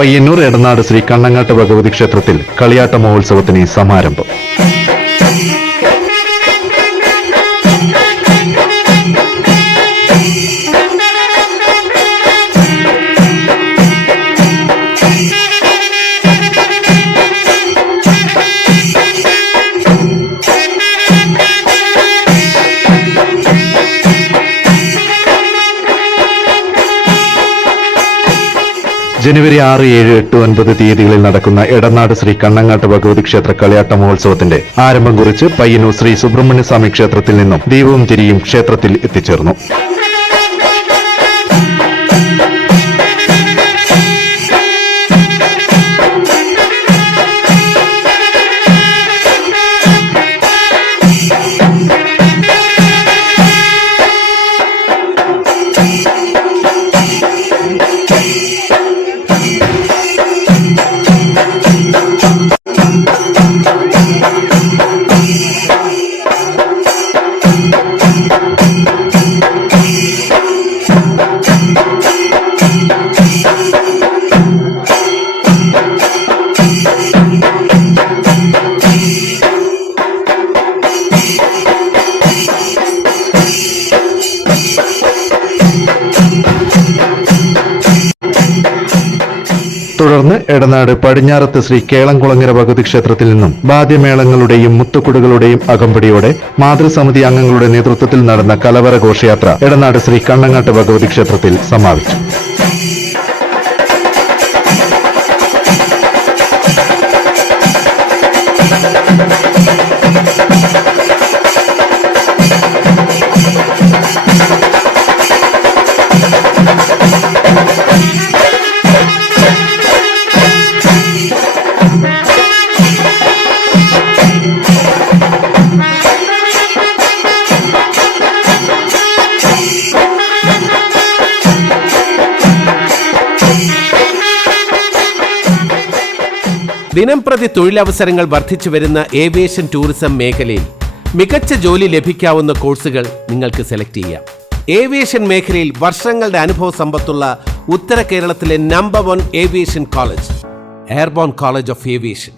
പയ്യന്നൂർ എടനാട് ശ്രീ കണ്ണങ്ങാട്ട് ഭഗവതി ക്ഷേത്രത്തിൽ കളിയാട്ട മഹോത്സവത്തിന് സമാരംഭം. ജനുവരി 6, 7, 8, 9 തീയതികളിൽ നടക്കുന്ന എടനാട് ശ്രീ കണ്ണങ്ങാട്ട് ഭഗവതി ക്ഷേത്ര കളിയാട്ട മഹോത്സവത്തിന്റെ ആരംഭം കുറിച്ച് പയ്യന്നൂർ ശ്രീ സുബ്രഹ്മണ്യസ്വാമി ക്ഷേത്രത്തിൽ നിന്നും ദീപവും തിരിയും ക്ഷേത്രത്തിൽ എത്തിച്ചേർന്നു. തുടർന്ന് എടനാട് പടിഞ്ഞാറത്ത് ശ്രീ കേളംകുളങ്ങര ഭഗവതി ക്ഷേത്രത്തിൽ നിന്നും വാദ്യമേളങ്ങളുടെയും മുത്തുക്കുടുകളുടെയും അകമ്പടിയോടെ മാതൃസമിതി അംഗങ്ങളുടെ നേതൃത്വത്തിൽ നടന്ന കലവറ ഘോഷയാത്ര എടനാട് ശ്രീ കണ്ണങ്ങാട്ട് ഭഗവതി ക്ഷേത്രത്തിൽ സമാപിച്ചു. ദിനംപ്രതി തൊഴിലവസരങ്ങൾ വർദ്ധിച്ചു വരുന്ന ഏവിയേഷൻ ടൂറിസം മേഖലയിൽ മികച്ച ജോലി ലഭിക്കാവുന്ന കോഴ്സുകൾ നിങ്ങൾക്ക് സെലക്ട് ചെയ്യാം. ഏവിയേഷൻ മേഖലയിൽ വർഷങ്ങളുടെ അനുഭവ സമ്പത്തുള്ള ഉത്തര കേരളത്തിലെ number 1 aviation college airborne college of aviation.